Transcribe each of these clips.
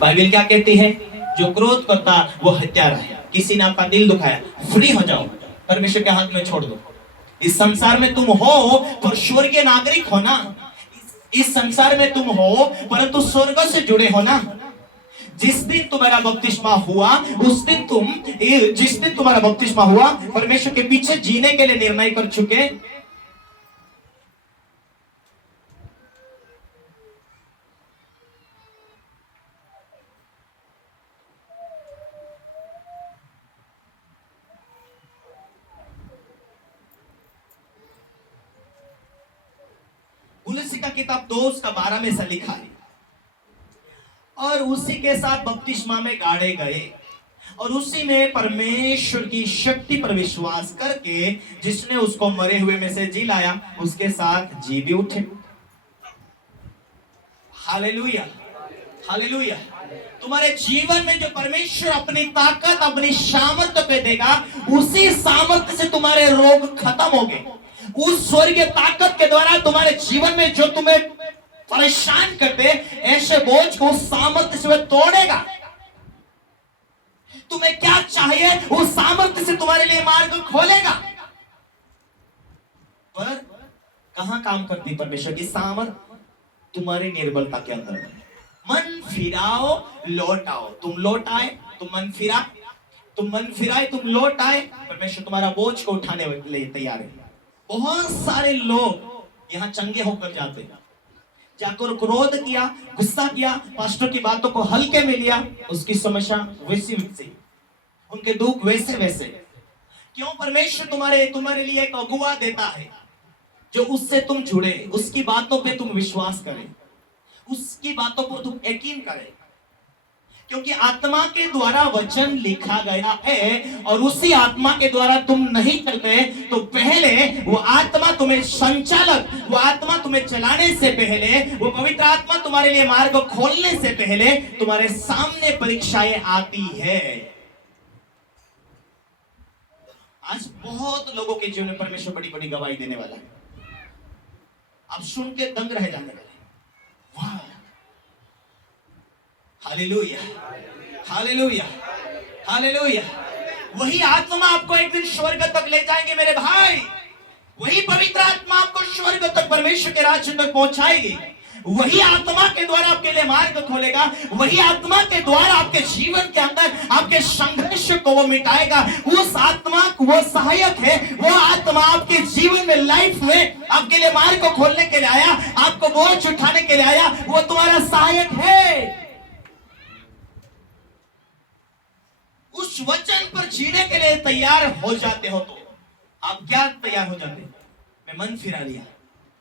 Bible क्या कहती है? जो क्रोध करता वो हत्यारा है। किसी ने आपका दिल दुखाया, फ्री हो जाओ, परमेश्वर के हाथ में छोड़ दो। इस संसार में तुम हो पर स्वर्गीय नागरिक हो ना। इस संसार में तुम हो परंतु स्वर्ग से जुड़े हो ना। जिस दिन तुम्हारा बपतिस्मा हुआ जिस दिन तुम्हारा बपतिस्मा हुआ, परमेश्वर के पीछे जीने के लिए निर्णय कर चुके। कुलसी का किताब 2:12 में से लिखा है, और उसी के साथ बपतिस्मा में गाड़े गए और उसी में परमेश्वर की शक्ति पर विश्वास करके जिसने उसको मरे हुए में से जी लाया, उसके साथ जी भी उठे। Hallelujah, hallelujah. तुम्हारे जीवन में जो परमेश्वर अपनी ताकत अपनी सामर्थ्य पे देगा, उसी सामर्थ्य से तुम्हारे रोग खत्म होंगे। उस स्वर्गीय ताकत के द्वारा तुम्हारे जीवन में जो तुम्हें परेशान करते ऐसे बोझ को सामर्थ्य से वह तोड़ेगा। तुम्हें क्या चाहिए उस सामर्थ्य से तुम्हारे लिए मार्ग खोलेगा। पर कहां काम करती परमेश्वर की सामर्थ्य? तुम्हारी निर्बलता के अंदर। मन फिराओ लौट आओ। तुम लौट आए, तुम मन फिरा, तुम मन फिराए, तुम लौट आए, परमेश्वर तुम्हारा बोझ को उठाने के लिए तैयार है। बहुत सारे लोग यहां चंगे होकर जाते हैं, जाकर क्रोध किया, गुस्सा किया, पास्टर की बातों को हल्के में लिया, उसकी समस्या वैसी वैसी, उनके दुख वैसे वैसे। क्यों? परमेश्वर तुम्हारे लिए एक अगुआ देता है जो उससे तुम जुड़े, उसकी बातों पे तुम विश्वास करें, उसकी बातों पर तुम यकीन करें। क्योंकि आत्मा के द्वारा वचन लिखा गया है और उसी आत्मा के द्वारा तुम नहीं चलते तो पहले वो आत्मा तुम्हें संचालक, वो आत्मा तुम्हें चलाने से पहले, वो पवित्र आत्मा तुम्हारे लिए मार्ग खोलने से पहले तुम्हारे सामने परीक्षाएं आती है। आज बहुत लोगों के जीवन में परमेश्वर बड़ी बड़ी गवाही देने वाला है। आप सुन के दंग रह जाने वाले। वाह, हालेलुया, हालेलुया, हालेलुया। वही आत्मा आपको एक दिन स्वर्ग तक ले जाएंगे मेरे भाई। वही पवित्र आत्मा आपको स्वर्ग तक, परमेश्वर के राज्य तक पहुंचाएगी। वही आत्मा के द्वारा आपके लिए मार्ग खोलेगा। वही आत्मा के द्वारा आपके जीवन के अंदर आपके संघर्ष को वो मिटाएगा। उस आत्मा वो सहायक है। वो आत्मा आपके जीवन में, लाइफ में आपके लिए मार्ग को खोलने के लिए आया, आपको बोझ उठाने के लिए आया। वो तुम्हारा सहायक है। उस वचन पर जीने के लिए तैयार हो जाते हो तो आप क्या तैयार हो जाते? मैं मन फिरा लिया,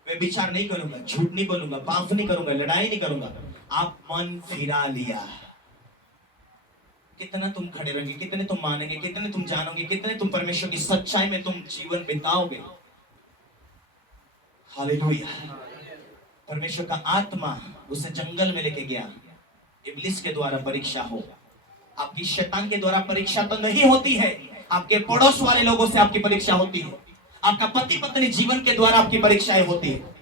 मैं विचार नहीं करूंगा, झूठ नहीं बोलूंगा, पाप नहीं करूंगा, लड़ाई नहीं करूंगा। आप मन फिरा लिया। कितना तुम खड़े रहेंगे, कितने तुम मानेंगे, कितने तुम जानोगे, कितने तुम परमेश्वर की सच्चाई में तुम जीवन बिताओगे। हालेलुया। परमेश्वर का आत्मा उसे जंगल में लेके गया। इब्लिस के द्वारा परीक्षा हो। आपकी शैतान के द्वारा परीक्षा तो नहीं होती है, आपके पड़ोस वाले लोगों से आपकी परीक्षा होती है। आपका पति पत्नी जीवन के द्वारा आपकी परीक्षाएं होती है।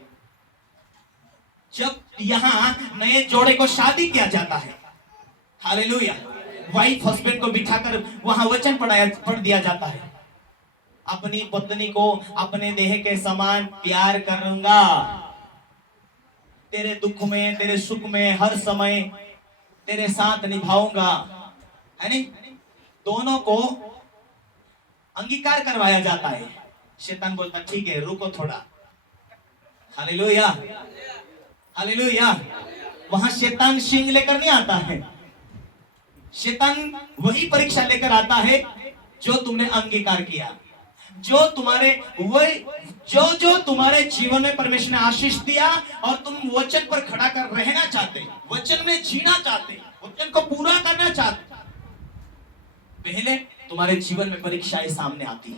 जब यहां नए जोड़े को शादी किया जाता है, हालेलुया, वाइफ हस्बैंड को बिठाकर वहां वचन पढ़ दिया जाता है। अपनी पत्नी को अपने देह के समान प्यार करूंगा, तेरे दुख में तेरे सुख में हर समय तेरे साथ निभाऊंगा, है नहीं? दोनों को अंगीकार करवाया जाता है। शैतान बोलता ठीक है, रुको थोड़ा। Hallelujah, hallelujah. वहां शैतान सिंह लेकर नहीं आता है। शैतान वही परीक्षा लेकर आता है जो तुमने अंगीकार किया, जो तुम्हारे जीवन में परमेश्वर ने आशीष दिया और तुम वचन पर खड़ा कर रहना चाहते, वचन में जीना चाहते, वचन को पूरा करना चाहते। पहले तुम्हारे जीवन में परीक्षाएं सामने आती है।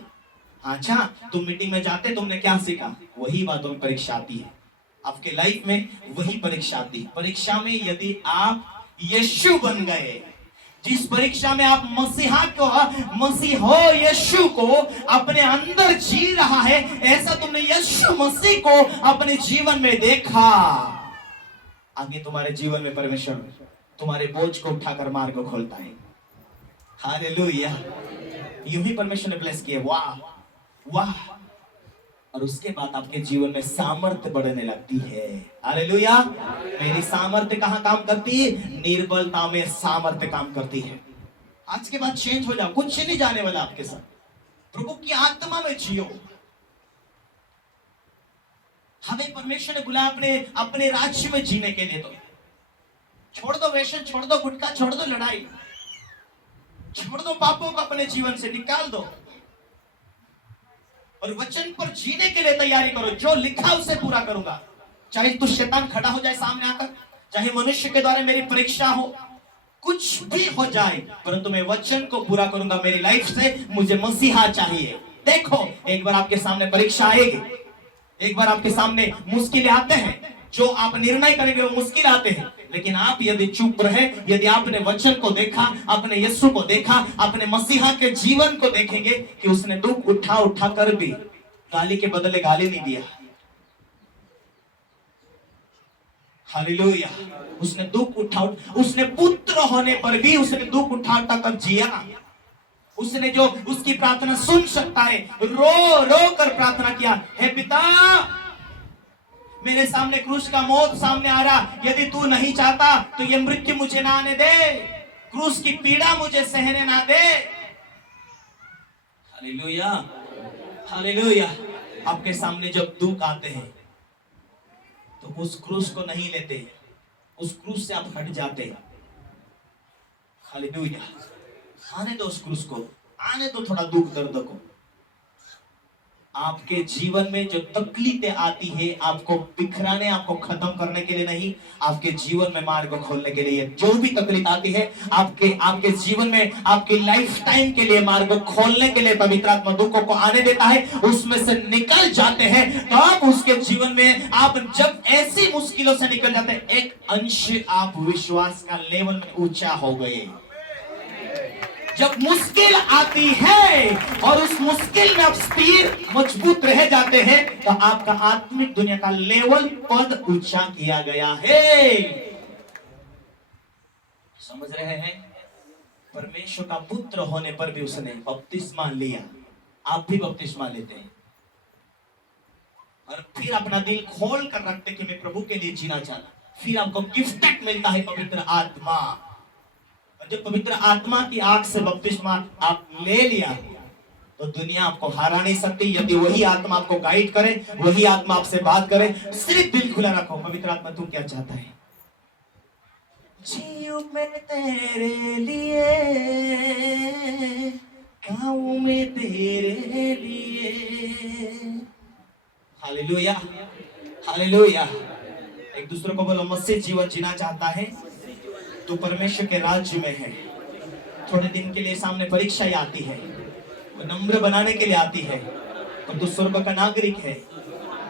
अच्छा, तुम मीटिंग में जाते, तुमने क्या सीखा, वही बातों में परीक्षा आती है। आपके लाइफ में वही परीक्षा आती है। परीक्षा में यदि आप यीशु बन गए, जिस परीक्षा में आप मसीह यीशु को अपने अंदर जी रहा है, ऐसा तुमने यीशु मसीह को अपने जीवन में देखा, आगे तुम्हारे जीवन में परमेश्वर तुम्हारे बोझ को उठाकर मार्ग को खोलता है। हालेलुया। यूं ही परमेश्वर ने ब्लेस किया। वाह वाह। और उसके बाद आपके जीवन में सामर्थ्य बढ़ने लगती है। हालेलुया। मेरी सामर्थ्य कहाँ काम करती है? निर्बलता में सामर्थ्य काम करती है। आज के बाद चेंज हो जाओ, कुछ नहीं जाने वाला आपके साथ। प्रभु की आत्मा में जियो। हमें परमेश्वर ने बुलाया अपने अपने राज्य में जीने के लिए। तो छोड़ दो वेशन, छोड़ दो गुटखा, छोड़ दो लड़ाई, छोड़ दो पापों को अपने जीवन से निकाल दो और वचन पर जीने के लिए तैयारी करो। जो लिखा उसे पूरा करूंगा, चाहे तो शैतान खड़ा हो जाए सामने आकर, चाहे मनुष्य के द्वारा मेरी परीक्षा हो, कुछ भी हो जाए, परंतु मैं वचन को पूरा करूंगा मेरी लाइफ से। मुझे मसीहा चाहिए। देखो, एक बार आपके सामने परीक्षा आएगी, एक बार आपके सामने मुश्किलें आते हैं। जो आप निर्णय करेंगे वो मुश्किल आते हैं, लेकिन आप यदि चुप रहे, यदि आपने वचन को देखा, अपने यीशु को देखा, अपने मसीहा के जीवन को देखेंगे कि उसने दुख उठा उठा कर भी गाली के बदले गाली नहीं दिया। हालेलुया। उसने दुख उठा, उसने पुत्र होने पर भी उसने दुख उठा उठा कर जिया। उसने जो उसकी प्रार्थना सुन सकता है, रो रो कर प्रार्थना किया, हे पिता, मेरे सामने क्रूस का मौत सामने आ रहा, यदि तू नहीं चाहता तो ये मृत्यु मुझे ना आने दे, क्रूस की पीड़ा मुझे सहने ना दे। हालेलुया। हालेलुया। आपके सामने जब दुख आते हैं तो उस क्रूस को नहीं लेते, उस क्रूस से आप हट जाते हैं। हालेलुया। आने दो उस क्रूस को, आने दो थोड़ा दुख दर्द को। आपके जीवन में जो तकलीफें आती है, आपको बिखराने, आपको खत्म करने के लिए नहीं, आपके जीवन में मार्ग खोलने के लिए। जो भी तकलीफ आती है आपके जीवन में, आपकी लाइफ टाइम के लिए मार्ग खोलने के लिए पवित्र आत्मा दुखों को आने देता है, उसमें से निकल जाते हैं। तो आप उसके जीवन में, आप जब ऐसी मुश्किलों से निकल जाते हैं, एक अंश आप विश्वास का लेवल में ऊंचा हो गए। जब मुश्किल आती है और उस मुश्किल में आप स्थिर मजबूत रह जाते हैं, तो आपका आत्मिक दुनिया का लेवल पद ऊंचा किया गया है। समझ रहे हैं? परमेश्वर का पुत्र होने पर भी उसने बपतिस्मा लिया। आप भी बपतिस्मा लेते हैं और फिर अपना दिल खोल कर रखते कि मैं प्रभु के लिए जीना चाहता। फिर आपको गिफ्टेड मिलता है पवित्र आत्मा। जब पवित्र आत्मा की आंख से बपतिस्मा आप ले लिया तो दुनिया आपको हरा नहीं सकती। यदि वही आत्मा आपको गाइड करे, वही आत्मा आपसे बात करे, सिर्फ दिल खुला रखो। पवित्र आत्मा तू क्या चाहता है? जीऊं मैं तेरे लिए, गाऊं मैं तेरे लिए। हालेलुया। हालेलुया। एक दूसरे को बोलो, मसीह जीवन जीना चाहता है तो परमेश्वर के राज्य में है। थोड़े दिन के लिए सामने परीक्षा आती है, वो नम्र बनाने के लिए आती है, पर तू स्वर्ग का नागरिक है,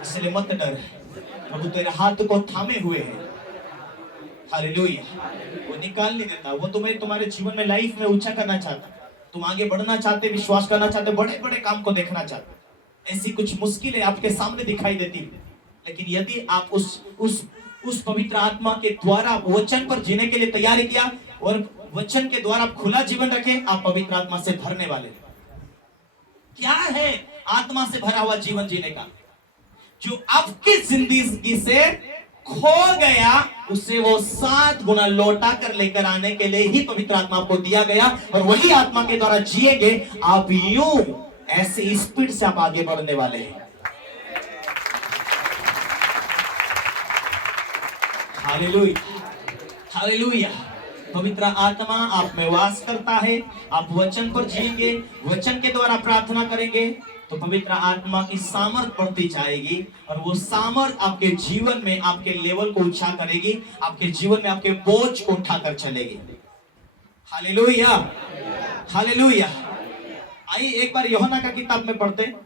इसलिए मत डर। प्रभु तेरे हाथ को थामे हुए है। हालेलुया। वो निकाल नहीं देता। वो तुम्हें तुम्हारे जीवन में, लाइफ में ऊंचा करना चाहता। तुम आगे बढ़ना चाहते, विश्वास करना चाहते, बड़े बड़े काम को देखना चाहते। ऐसी कुछ मुश्किलें आपके सामने दिखाई देती, लेकिन यदि आप उस पवित्र आत्मा के द्वारा वचन पर जीने के लिए तैयारी किया और वचन के द्वारा आप खुला जीवन रखें, आप पवित्र आत्मा से भरने वाले। क्या है आत्मा से भरा हुआ जीवन जीने का? जो आपकी जिंदगी से खो गया, उसे वो 7 गुना लौटा कर लेकर आने के लिए ही पवित्र आत्मा आपको दिया गया, और वही आत्मा के द्वारा जिएंगे आप। यूं ऐसे स्पीड से आप आगे बढ़ने वाले हैं। हालेलुया। हालेलुया। पवित्र आत्मा आप में वास करता है। आप वचन पर जिएंगे, वचन के द्वारा प्रार्थना करेंगे तो पवित्र आत्मा की सामर्थ बढ़ती जाएगी, और वो सामर्थ आपके जीवन में आपके लेवल को ऊंचा करेगी, आपके जीवन में आपके बोझ को उठाकर चलेगी। हालेलुया। हालेलुया। आइए एक बार यूहन्ना का किताब में पढ़ते हैं।